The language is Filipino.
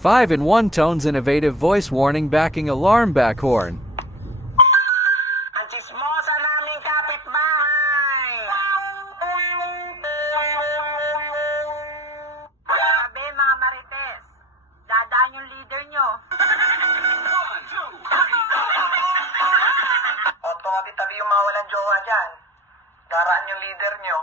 5-in-1 tones innovative voice warning backing alarm back horn. Ang chismosa naming kapitbahay! Sabi mga marites, dadaan yung leader nyo. O, tumabi-tabi yung mga walang jowa dyan. Daraan yung leader nyo.